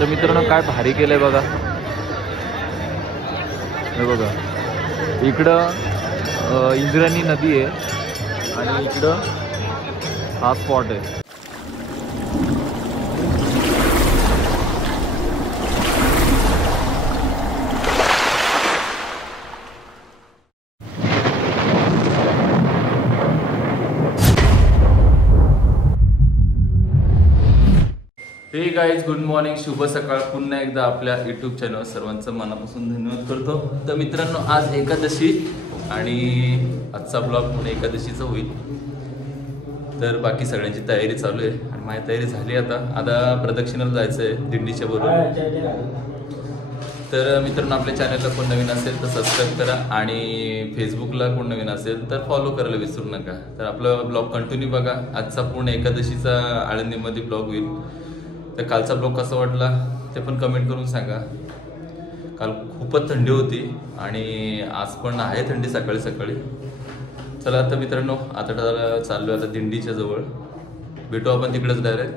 तर मित्रांनो काय भारी केलंय बघा, हे बघा इकडं इंद्रायणी नदी आहे आणि इकडं हा स्पॉट आहे. हे गाईज गुड मॉर्निंग, शुभ सकाळ. पुन्हा एकदा आपल्या यूट्यूब चॅनल सर्वांचं मनापासून धन्यवाद करतो. तर मित्रांनो आज एकादशी आणि आजचा ब्लॉग पुणे एकादशीचा होईल. तर बाकी सगळ्यांची तयारी चालू आहे आणि माझी तयारी झाली. आता प्रदक्षिणाला जायचं आहे दिंडीच्या बरोबर. तर मित्रांनो आपल्या चॅनलला कोण नवीन असेल तर सबस्क्राईब करा आणि फेसबुकला कोण नवीन असेल तर फॉलो करायला विसरू नका. तर आपला ब्लॉग कंटिन्यू बघा. आजचा पूर्ण एकादशीचा आळंदीमध्ये ब्लॉग होईल. तर कालचा ब्लॉग कसा वाटला ते पण कमेंट करून सांगा. काल खूपच थंडी होती आणि आज पण आहे थंडी सकाळी सकाळी. चला आता मित्रांनो आता चाललो आता दिंडीच्या जवळ. भेटू आपण तिकडेच डायरेक्ट.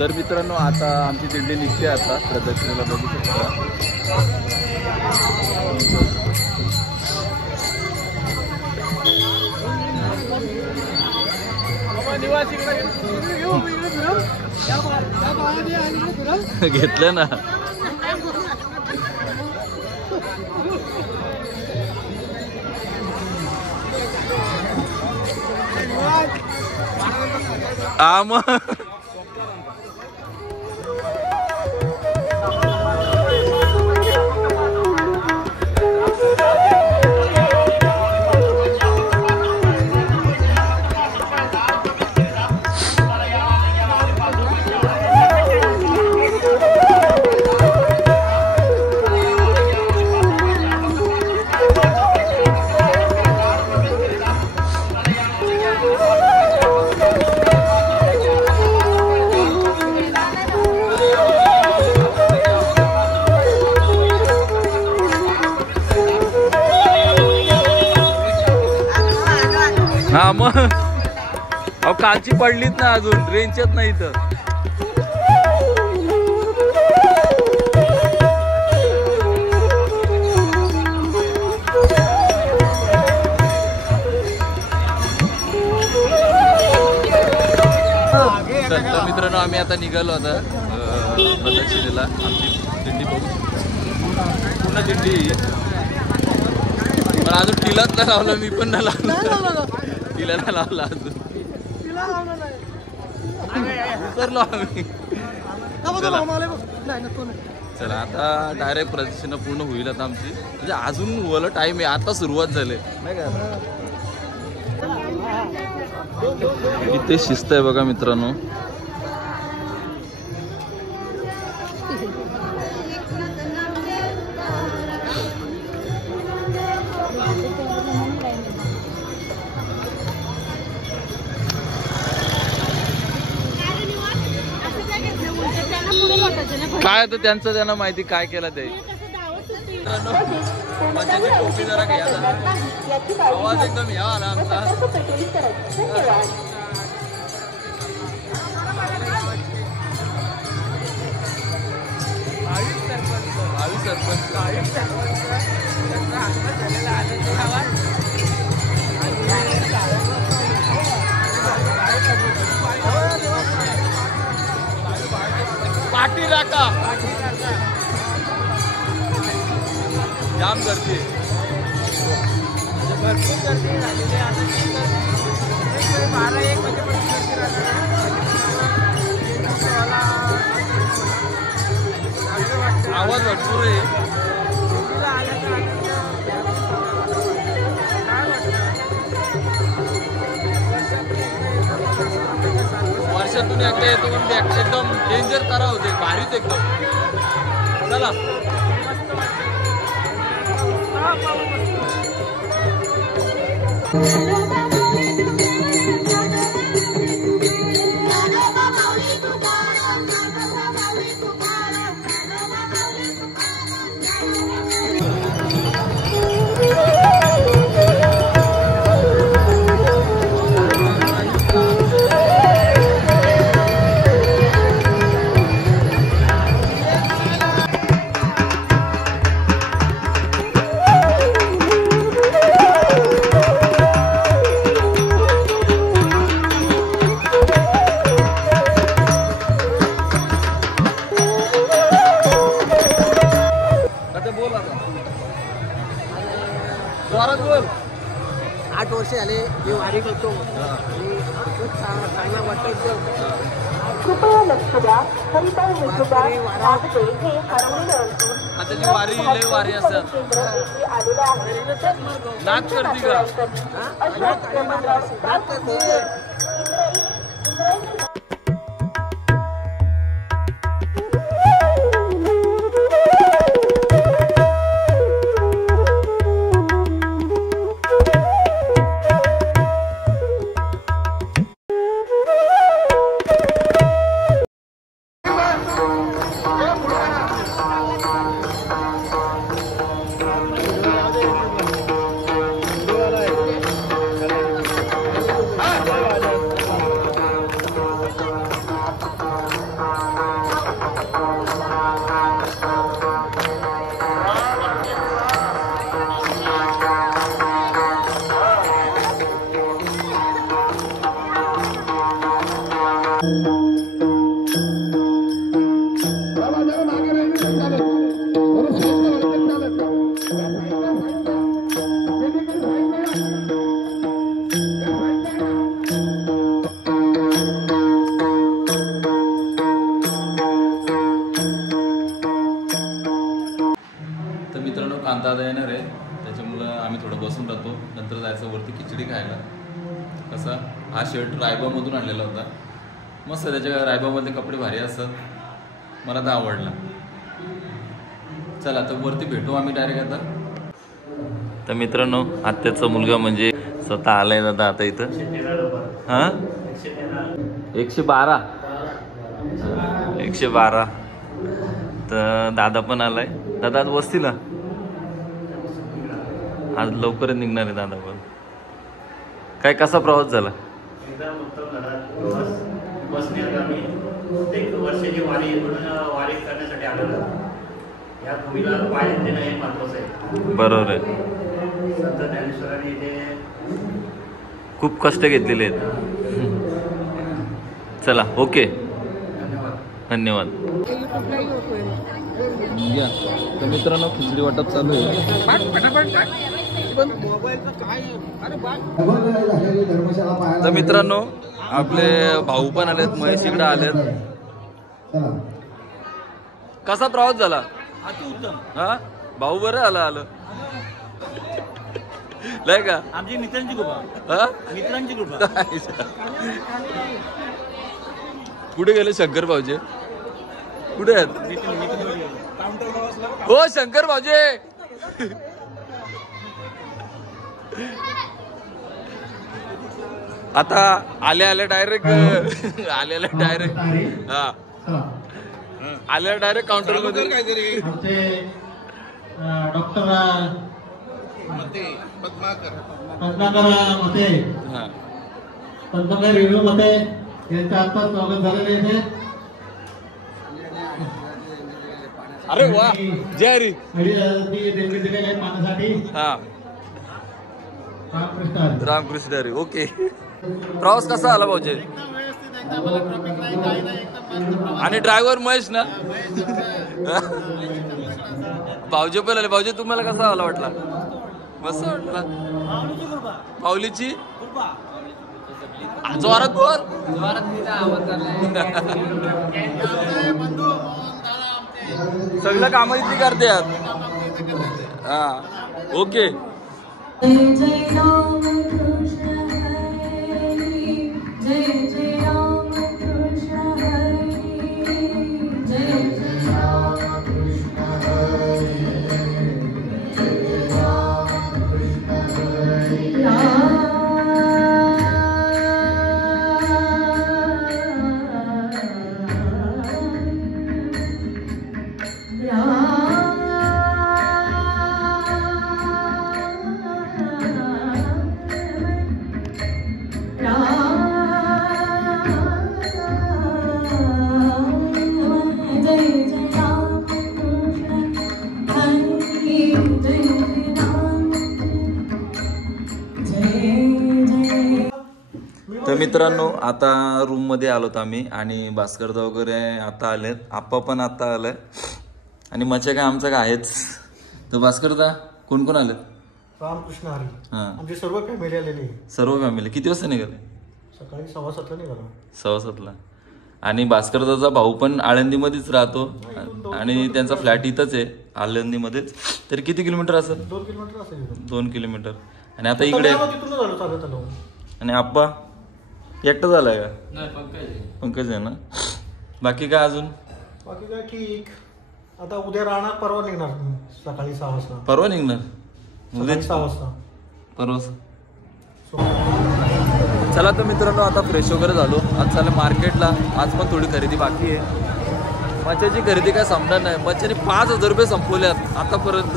तर मित्रांनो आता आमची दिंडी निघते आता प्रदक्षिणेला, बघू शकता. घेतलं ना. मग मग अहो कालची पडलीच ना, अजून रेंजच नाही. तर मित्रांनो आम्ही आता निघालो आता प्रदक्षिणेला. आमची दिंडी बघू पूर्ण दिंडी. पण अजून टिलाच नाही लावलं, मी पण नाही लावलं. तिला नाही लावला अजून, उतरलो आम्ही. चला आता डायरेक्ट प्रदक्षिणा पूर्ण होईल आता आमची. म्हणजे अजून वला टाइम आहे, आता सुरुवात झाली. इथे शिस्त आहे बघा मित्रांनो. काय तर त्यांचं त्यांना माहिती काय केलं ते. टोपी जरा घ्या, आवाज एकदम या आला आमचा. पाठी राखा जाम गर्दी भरपूर गर्दी झालेली आहे. आता ती गर्दी 12-1 वाजेपर्यंत गर्दी राहणार. आवाज भरपूर आहे. वर्षातून एकदा येतो पण ते एकदम डेंजर करा होते भारीच एकदम. चला बोल. 8 वर्ष झाले मी वारी करतो आणि खूप चांगला वाटतं. कृपया लक्ष द्या. हरिपाल विठोबा नागदे हे हरवलेले असून आता जी वारी लय वारी असतात येथे आलेले आहे. नाच करते का? अशोक यमनराव कांदा येणार आहे त्याच्यामुळं आम्ही थोडं बसून राहतो. नंतर जायचं वरती खिचडी खायला. कसा हा शर्ट रायबामधून आणलेला होता. मस्त त्याच्या रायबामध्ये कपडे भारी असतात. मला तर आवडला. चला तर वरती भेटू आम्ही डायरेक्ट आता. तर मित्रांनो आत्याचा मुलगा म्हणजे स्वतः आलाय दादा आता इथं. हां 112 112. तर दादा पण आलाय. दादा आज वस्तीला आज लवकरच निघणार आहे दादा पण. काय कसा प्रवास झाला? एकदम उत्तम झाला प्रवास. बसने आम्ही 1 वर्षाची वारी करण्यासाठी आलेलो. या भूमीला पाय देणं हे महत्त्वाचं आहे. बरोबर आहे. संत ज्ञानेश्वरांनी इथे खूप कष्ट घेतलेले आहेत. चला ओके धन्यवाद. या तर मित्रांनो खिचडी वाटप चालू आहे. तर मित्रांनो आपले भाऊ पण आलेत. महेश इकडे आलेत. कसा प्रवास झाला? हा भाऊ बरं आलं नाही का? आमची मित्रांची कृपा. हा मित्रांची कृपा. कुठे गेले शंकर भाऊजे? कुठे आहेत? हो शंकर भाऊजे. आता आले डायरेक्ट हा आल्या डायरेक्ट काउंटर मध्ये डॉक्टर पद्माकर मते पद्माकर रेणू मते यांचं आता स्वागत झालेलं आहे. अरे वा जय हरी. पाहण्यासाठी हा रामकृष्ण हरी. ओके प्रवास कसा आला भाऊजे? एकदम व्यवस्थित. एकदा मला ट्रॉफिक नाही काही नाही एकदम आणि ड्रायव्हर महेश ना. भाऊजी पण आले. भाऊजी तुम्हाला कसा आला वाटला? मस्त वाटला. पावलीची जोरात बोल. सगळं कामं इथली करते यार. हा ओके. जय जय राम कृष्ण हरी, जय जय राम कृष्ण हरी, जय जय राम कृष्ण हरी, जय जय राम कृष्ण हरी. तर मित्रांनो आता रूम मध्ये आलोत आम्ही आणि भास्करदा वगैरे आता आलेत. आप्पा पण आता आलाय आणि मच्छा काय आमचं काय आहेच. तर भास्करदा कोण कोण आलेत? रामकृष्ण हरी. हा आमची सर्व फॅमिली आलेली. सर्व फॅमिली. किती वाजता निघाले? सकाळी 7:15 निघालो. 7:15. आणि भास्करदाचा भाऊ पण आळंदीमध्येच राहतो आणि त्यांचा फ्लॅट इथंच आहे आळंदीमध्येच. तर किती किलोमीटर असेल? 2 किलोमीटर असेल. 2 किलोमीटर. आणि आता इकडे तिथून झालो चालत आलो. आणि आप्पा एकटा झालाय का? पंकज आहे ना. बाकी काय अजून? बाकी काय ठीक. आता उद्या राहणार, परवा निघणार सकाळी 6 वाजता. परवा निघणार? उद्या 6 वाजता परवा. चला तर मित्रांनो आता फ्रेश वगैरे झालो. आज चाललं मार्केटला. आज पण थोडी खरेदी बाकी आहे. मच्छाची खरेदी काय संपणार नाही. मच्छाने 5,000 रुपये संपवल्यात आतापर्यंत.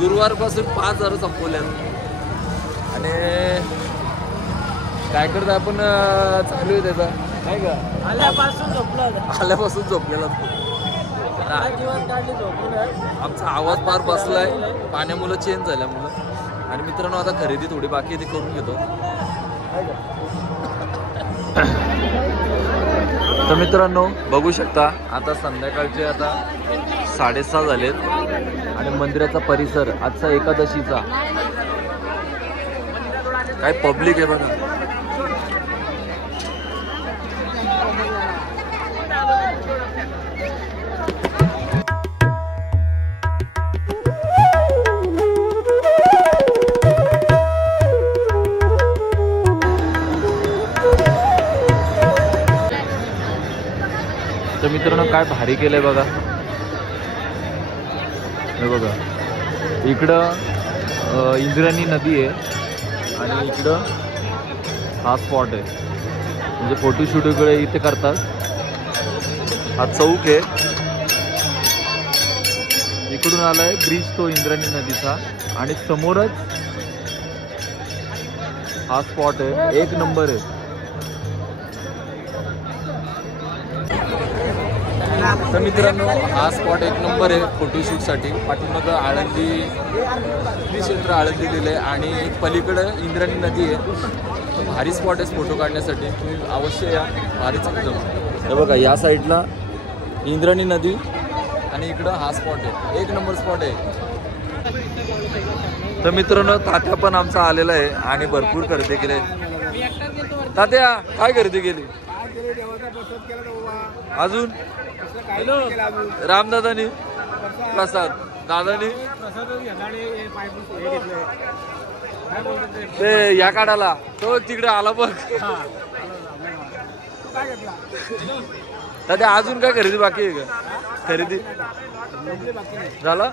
गुरुवारपासून 5,000 संपवल्यात. आणि काय करतो आपण चालू आहे त्याचा नाही का? आल्यापासून झोपलेला. आमचा आवाज फार बसलाय पाण्यामुळे, चेंज झाल्यामुळं. आणि मित्रांनो आता खरेदी थोडी बाकी ती करून घेतो. तर मित्रांनो बघू शकता आता संध्याकाळचे आता 6:30 झालेत आणि मंदिराचा परिसर आजचा एकादशीचा काय पब्लिक आहे बघा. तर मित्रांनो काय भारी केलंय बघा. हे बघा इकडं इंद्रायणी नदी आहे आणि इकडं हा स्पॉट आहे. म्हणजे फोटोशूट वगैरे इथे करतात. हा चौक आहे. इकडून आलाय ब्रिज तो इंद्रायणी नदीचा आणि समोरच हा स्पॉट आहे. एक नंबर आहे. तर मित्रांनो हा स्पॉट एक नंबर आहे फोटोशूटसाठी. पाठीमागं आळंदी श्री क्षेत्र आळंदी दिले आणि पलीकडं इंद्रायणी नदी आहे. तर भारी स्पॉट आहे फोटो काढण्यासाठी. तुम्ही अवश्य या. भारीच एकदम. हे बघा या साईडला इंद्रायणी नदी आणि इकडं हा स्पॉट आहे. एक नंबर स्पॉट आहे. तर मित्रांनो तात्या पण आमचा आलेला आहे आणि भरपूर खरेदी केली. तात्या काय खरेदी केली अजून? रामदादानी प्रसाद दादानी ते या काढाला तो तिकडे आला बघ. दादा अजून काय खरेदी बाकी आहे का? खरेदी झाला?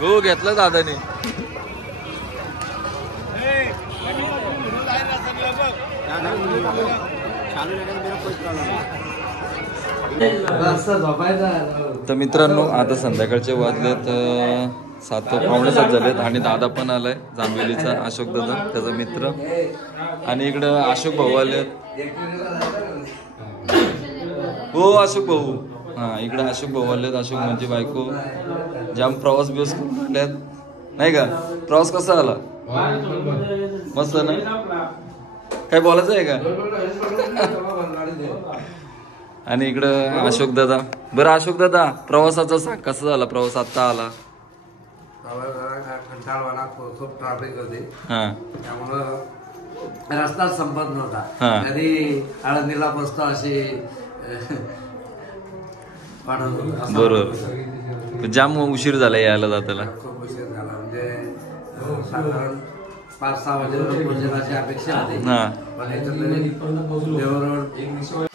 हो घेतला दादाने. तर मित्रांनो आता संध्याकाळचे वाजलेत 7:15 झालेत आणि दादा पण आलाय जांभेलीचा अशोक दादा त्याचा मित्र. आणि इकडं अशोक भाऊ आलेत. हो अशोक भाऊ. हा इकडे अशोक भाऊ आलेत. अशोक म्हणजे बायको. जाम प्रवास बिवास करून आल्यात नाही का? प्रवास कसा आला? मस्त ना काय बोलायचं आहे का आणि इकडं अशोक दादा बरं अशोक दादा प्रवासाचा सांग कसा झाला प्रवास आता आला कंटाळवाणा खूप ट्रॅफिक होती हा त्यामुळं रस्ताच संपत हा. नव्हता कधी आळंदीला बसतो अशी वाटत होतं. असं बरोबर जाम उशीर झाला यायला जाताला खूप उशीर झाला म्हणजे साधारण 5-6 वाजेपर्यंत पोहोचेल अशी अपेक्षा होती हा पण याच्यात देवरोड